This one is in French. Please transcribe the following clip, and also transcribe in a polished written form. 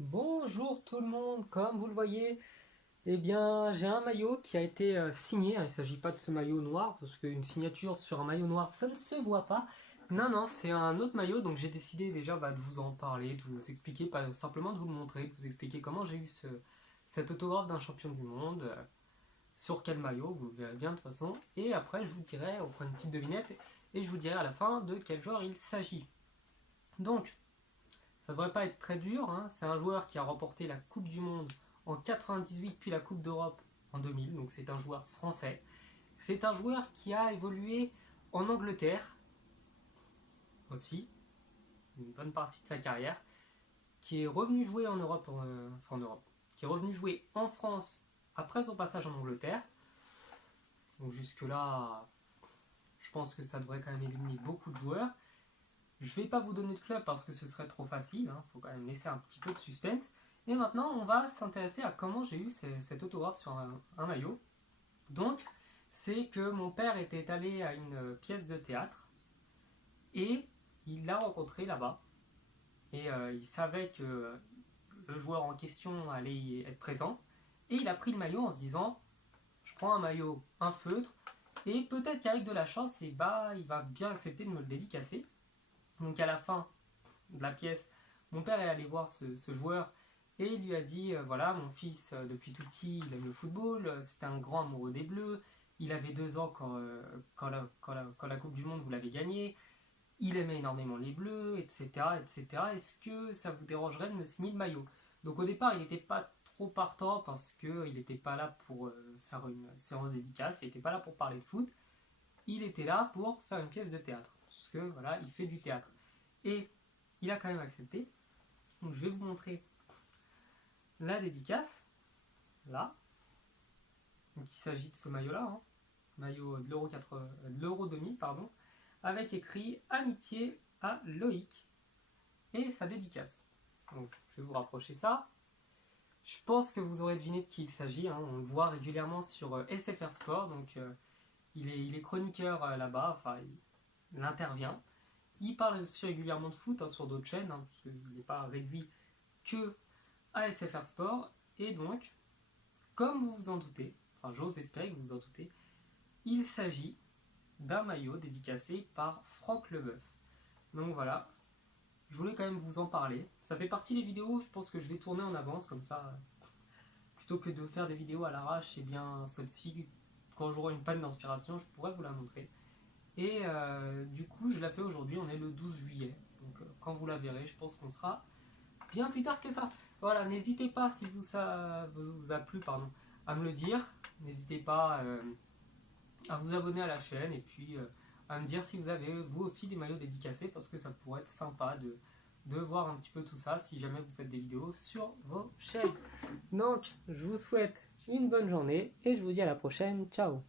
Bonjour tout le monde, comme vous le voyez, j'ai un maillot qui a été signé. Il ne s'agit pas de ce maillot noir, parce qu'une signature sur un maillot noir, ça ne se voit pas. Non, non, c'est un autre maillot, donc j'ai décidé déjà de vous en parler, de vous expliquer, pas simplement de vous le montrer, de vous expliquer comment j'ai eu cet autographe d'un champion du monde, sur quel maillot, vous le verrez bien de toute façon. Et après, je vous dirai, on fera une petite devinette, et je vous dirai à la fin de quel joueur il s'agit. Donc, ça devrait pas être très dur, hein. C'est un joueur qui a remporté la Coupe du Monde en 98 puis la Coupe d'Europe en 2000, donc c'est un joueur français. C'est un joueur qui a évolué en Angleterre aussi, une bonne partie de sa carrière, qui est revenu jouer en Europe, enfin en Europe, qui est revenu jouer en France après son passage en Angleterre. Donc jusque-là, je pense que ça devrait quand même éliminer beaucoup de joueurs. Je ne vais pas vous donner de club parce que ce serait trop facile, il faut quand même laisser un petit peu de suspense. Et maintenant, on va s'intéresser à comment j'ai eu cet autographe sur un maillot. Donc, c'est que mon père était allé à une pièce de théâtre et il l'a rencontré là-bas. Et il savait que le joueur en question allait y être présent. Et il a pris le maillot en se disant, je prends un maillot, un feutre, et peut-être qu'avec de la chance, il va bien accepter de me le dédicacer. Donc à la fin de la pièce, mon père est allé voir ce joueur et il lui a dit voilà, mon fils, depuis tout petit, il aime le football, c'était un grand amoureux des Bleus, il avait 2 ans quand la Coupe du Monde vous l'avez gagnée, il aimait énormément les Bleus, etc., etc. Est-ce que ça vous dérangerait de me signer le maillot? Donc au départ, il n'était pas trop partant parce qu'il n'était pas là pour faire une séance dédicace, il n'était pas là pour parler de foot, il était là pour faire une pièce de théâtre. Parce que voilà, il fait du théâtre. Et il a quand même accepté. Donc je vais vous montrer la dédicace. Là. Donc il s'agit de ce maillot-là. Maillot de l'Euro 2000, pardon. Avec écrit Amitié à Loïc. Et sa dédicace. Donc je vais vous rapprocher ça. Je pense que vous aurez deviné de qui il s'agit. On le voit régulièrement sur SFR Sport. Donc il est chroniqueur là-bas. Enfin, il intervient. Il parle aussi régulièrement de foot sur d'autres chaînes, parce qu'il n'est pas réduit que à SFR Sport. Et donc, comme vous vous en doutez, enfin j'ose espérer que vous vous en doutez, il s'agit d'un maillot dédicacé par Franck Leboeuf. Donc voilà, je voulais quand même vous en parler. Ça fait partie des vidéos, je pense que je vais tourner en avance, comme ça, plutôt que de faire des vidéos à l'arrache, et bien celle-ci, quand j'aurai une panne d'inspiration, je pourrais vous la montrer. Et du coup, je la fais aujourd'hui, on est le 12 juillet. Donc quand vous la verrez, je pense qu'on sera bien plus tard que ça. Voilà, n'hésitez pas si ça vous a plu, à me le dire. N'hésitez pas à vous abonner à la chaîne et puis à me dire si vous avez vous aussi des maillots dédicacés parce que ça pourrait être sympa de voir un petit peu tout ça si jamais vous faites des vidéos sur vos chaînes. Donc, je vous souhaite une bonne journée et je vous dis à la prochaine. Ciao!